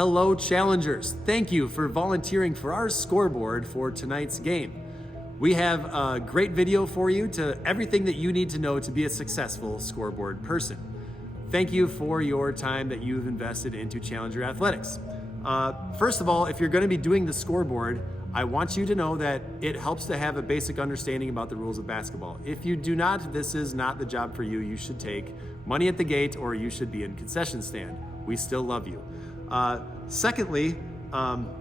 Hello, challengers. Thank you for volunteering for our scoreboard for tonight's game. We have a great video for you to everything that you need to know to be a successful scoreboard person. Thank you for your time that you've invested into Challenger Athletics. First of all, if you're going to be doing the scoreboard, I want you to know that it helps to have a basic understanding about the rules of basketball. If you do not, this is not the job for you. You should take money at the gate or you should be in concession stand. We still love you. Secondly,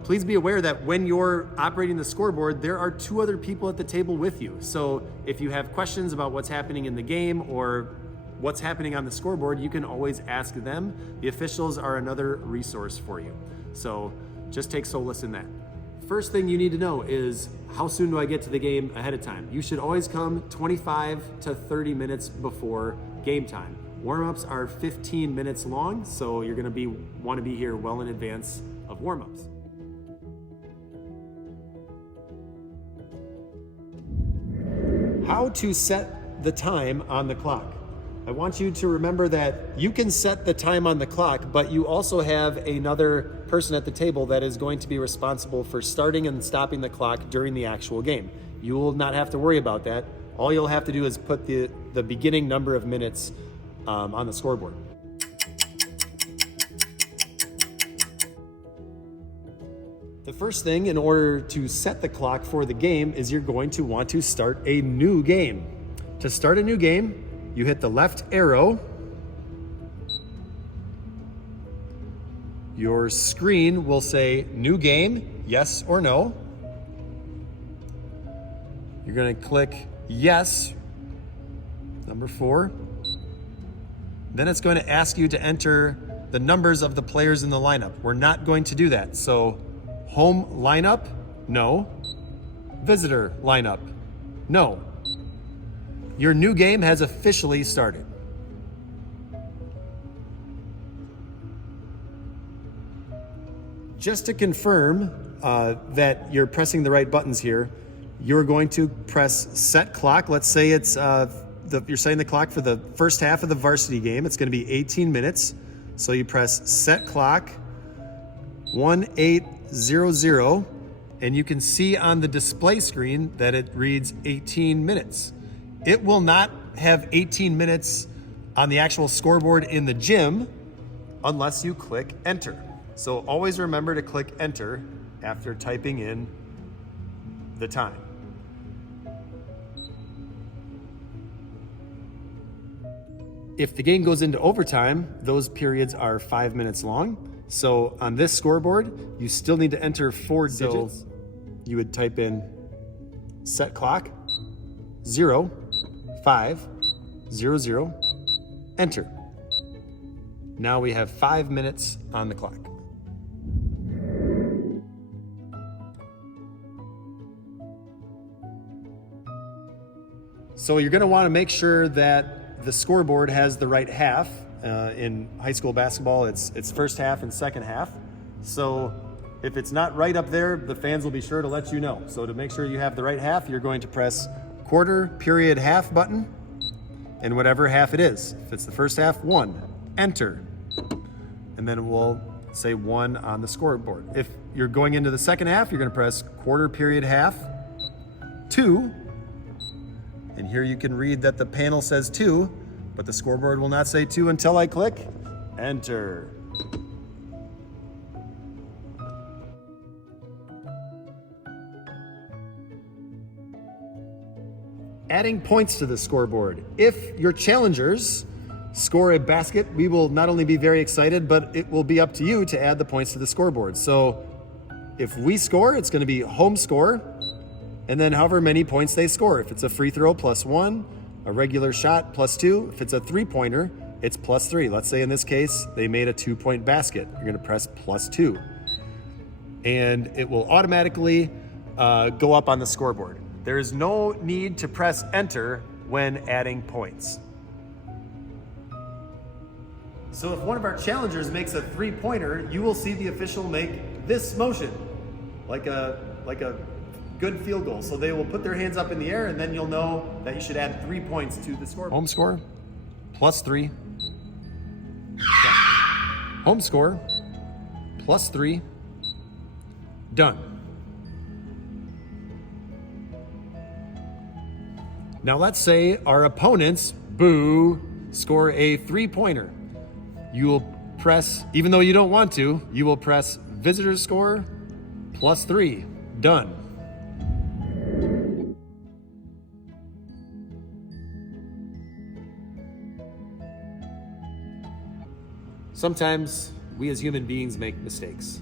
please be aware that when you're operating the scoreboard, there are two other people at the table with you. So if you have questions about what's happening in the game or what's happening on the scoreboard, you can always ask them. The officials are another resource for you. So just take solace in that. First thing you need to know is how soon do I get to the game ahead of time? You should always come 25 to 30 minutes before game time. Warm-ups are 15 minutes long, so you're gonna want to be here well in advance of warm-ups. How to set the time on the clock. I want you to remember that you can set the time on the clock, but you also have another person at the table that is going to be responsible for starting and stopping the clock during the actual game. You will not have to worry about that. All you'll have to do is put the beginning number of minutes on the scoreboard. The first thing in order to set the clock for the game is you're going to want to start a new game. To start a new game, you hit the left arrow. Your screen will say new game, yes or no. You're going to click yes, number 4. Then it's going to ask you to enter the numbers of the players in the lineup. We're not going to do that. So home lineup, no. Visitor lineup, no. Your new game has officially started. Just to confirm that you're pressing the right buttons here, you're going to press set clock. Let's say it's you're setting the clock for the first half of the varsity game. It's going to be 18 minutes. So you press set clock 1800, and you can see on the display screen that it reads 18 minutes. It will not have 18 minutes on the actual scoreboard in the gym unless you click enter. So always remember to click enter after typing in the time. If the game goes into overtime, those periods are 5 minutes long. So on this scoreboard, you still need to enter 4 digits. You would type in set clock 0500, enter. Now we have 5 minutes on the clock. So you're going to want to make sure that the scoreboard has the right half. In high school basketball, it's first half and second half. So if it's not right up there, the fans will be sure to let you know. So to make sure you have the right half, you're going to press quarter period half button and whatever half it is. If it's the first half, 1, enter. And then we'll say 1 on the scoreboard. If you're going into the second half, you're going to press quarter period half, 2. And here you can read that the panel says 2, but the scoreboard will not say 2 until I click enter. Adding points to the scoreboard. If your challengers score a basket, we will not only be very excited, but it will be up to you to add the points to the scoreboard. So if we score, it's going to be home score, and then however many points they score. If it's a free throw, +1, a regular shot, +2. If it's a 3-pointer, it's +3. Let's say in this case, they made a 2-point basket. You're gonna press +2. And it will automatically go up on the scoreboard. There is no need to press enter when adding points. So if one of our challengers makes a 3-pointer, you will see the official make this motion, like a good field goal. So they will put their hands up in the air, and then you'll know that you should add 3 points to the scoreboard. Home score, +3. Home score, plus 3, done. Now let's say our opponents, boo, score a 3-pointer. You will press, even though you don't want to, you will press visitor score plus 3, done. Sometimes we as human beings make mistakes,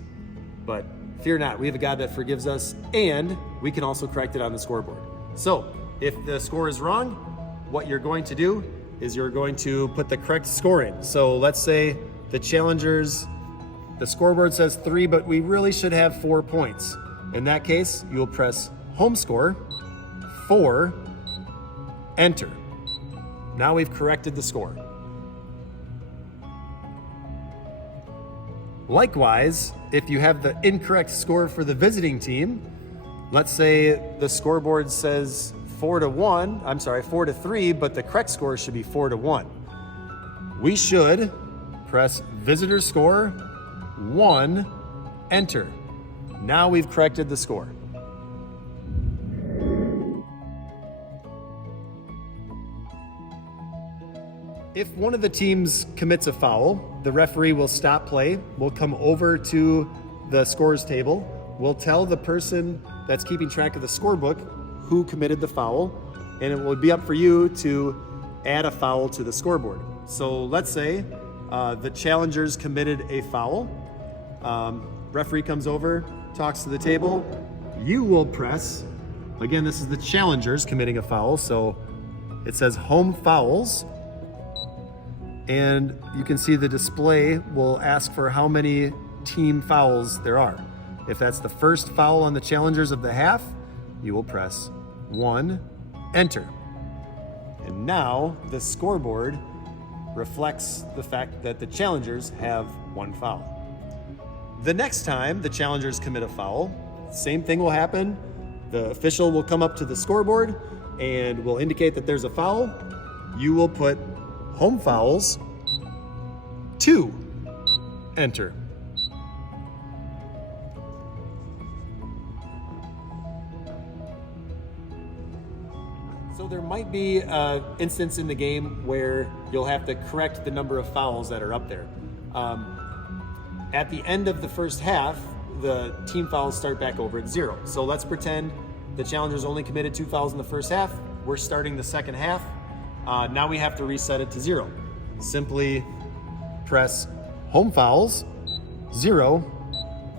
but fear not, we have a God that forgives us, and we can also correct it on the scoreboard. So if the score is wrong, what you're going to do is you're going to put the correct score in. So let's say the challengers, the scoreboard says 3, but we really should have 4 points. In that case, you'll press home score, 4, enter. Now we've corrected the score. Likewise, if you have the incorrect score for the visiting team, let's say the scoreboard says 4 to 3, but the correct score should be 4 to 1. We should press visitor score, 1, enter. Now we've corrected the score. If one of the teams commits a foul, the referee will stop play. We'll come over to the scores table. We'll tell the person that's keeping track of the scorebook who committed the foul, and it will be up for you to add a foul to the scoreboard. So let's say the challengers committed a foul. Referee comes over, talks to the table. You will press, again, this is the challengers committing a foul, so it says home fouls. And you can see the display will ask for how many team fouls there are. If that's the first foul on the challengers of the half, you will press 1, enter. And now the scoreboard reflects the fact that the challengers have 1 foul. The next time the challengers commit a foul, same thing will happen. The official will come up to the scoreboard and will indicate that there's a foul. You will put home fouls, 2, enter. So there might be an instance in the game where you'll have to correct the number of fouls that are up there. At the end of the first half, the team fouls start back over at 0. So let's pretend the challengers only committed 2 fouls in the first half. We're starting the second half. Now we have to reset it to 0. Simply press home fouls, 0,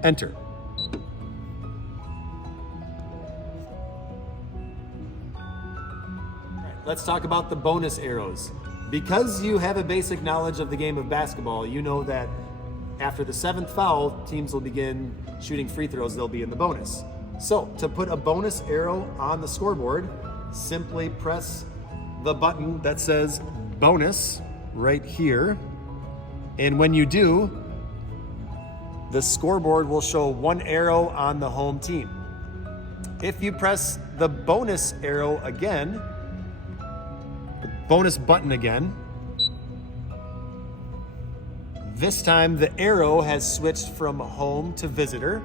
enter. Let's talk about the bonus arrows. Because you have a basic knowledge of the game of basketball, you know that after the 7th foul, teams will begin shooting free throws. They'll be in the bonus. So to put a bonus arrow on the scoreboard, simply press the button that says bonus right here. And when you do, the scoreboard will show 1 arrow on the home team. If you press the bonus arrow again, the bonus button again, this time the arrow has switched from home to visitor.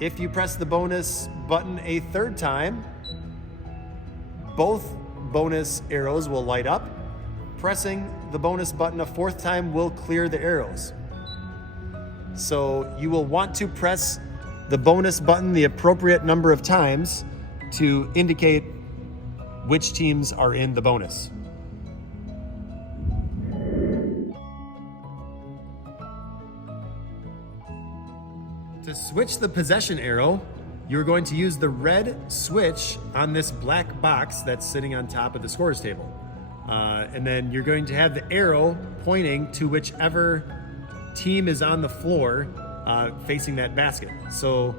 If you press the bonus button a 3rd time, both bonus arrows will light up. Pressing the bonus button a 4th time will clear the arrows. So you will want to press the bonus button the appropriate number of times to indicate which teams are in the bonus. To switch the possession arrow, you're going to use the red switch on this black box that's sitting on top of the scores table. And then you're going to have the arrow pointing to whichever team is on the floor facing that basket. So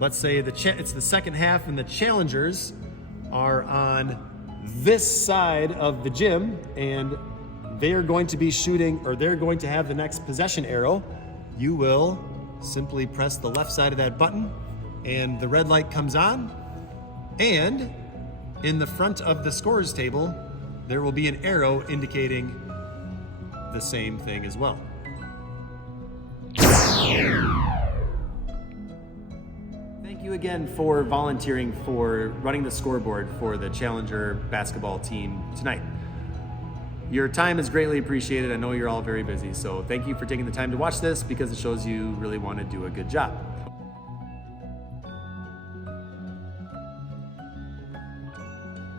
let's say it's the second half and the challengers are on this side of the gym and they're going to be shooting, or they're going to have the next possession arrow. You will simply press the left side of that button and the red light comes on, and in the front of the scores table there will be an arrow indicating the same thing as well. Thank you again for volunteering for running the scoreboard for the Challenger basketball team tonight. Your time is greatly appreciated. I know you're all very busy, so thank you for taking the time to watch this because it shows you really want to do a good job.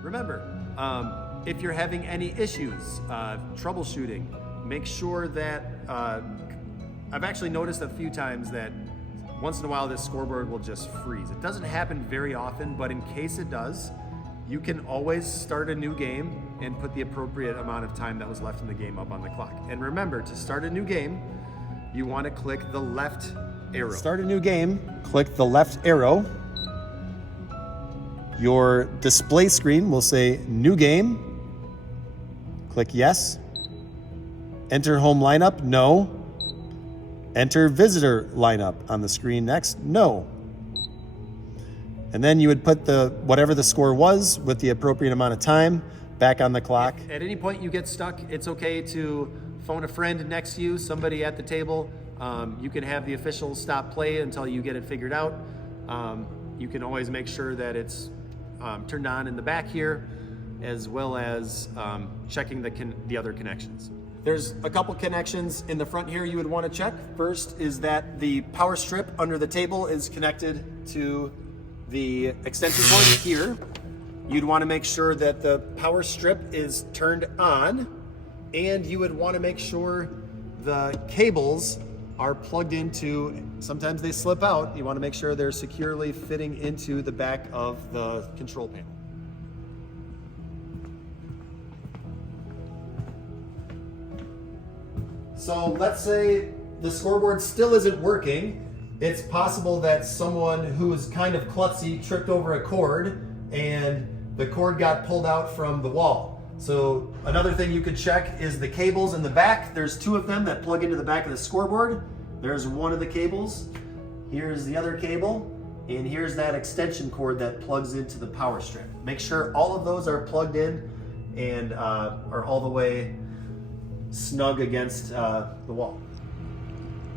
Remember, if you're having any issues, troubleshooting, make sure that, I've actually noticed a few times that once in a while this scoreboard will just freeze. It doesn't happen very often, but in case it does, you can always start a new game and put the appropriate amount of time that was left in the game up on the clock. And remember, to start a new game, you want to click the left arrow. Start a new game, click the left arrow. Your display screen will say new game. Click yes. Enter home lineup, no. Enter visitor lineup on the screen next, no. And then you would put whatever the score was with the appropriate amount of time back on the clock. If at any point you get stuck, it's okay to phone a friend next to you, somebody at the table. You can have the officials stop play until you get it figured out. You can always make sure that it's turned on in the back here, as well as checking the other connections. There's a couple connections in the front here you would want to check. First is that the power strip under the table is connected to the extension cord here. You'd want to make sure that the power strip is turned on, and you would want to make sure the cables are plugged into, sometimes they slip out. You want to make sure they're securely fitting into the back of the control panel. So let's say the scoreboard still isn't working. It's possible that someone who's kind of klutzy tripped over a cord and the cord got pulled out from the wall. So another thing you could check is the cables in the back. There's two of them that plug into the back of the scoreboard. There's one of the cables. Here's the other cable. And here's that extension cord that plugs into the power strip. Make sure all of those are plugged in and are all the way snug against the wall.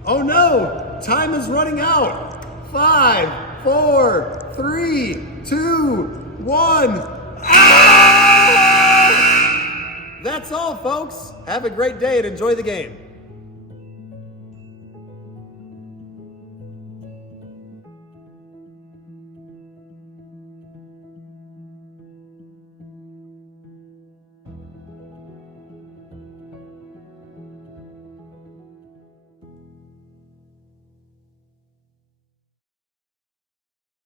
Oh no! Time is running out! 5, 4, 3, 2, 1. Ah! That's all, folks. Have a great day and enjoy the game.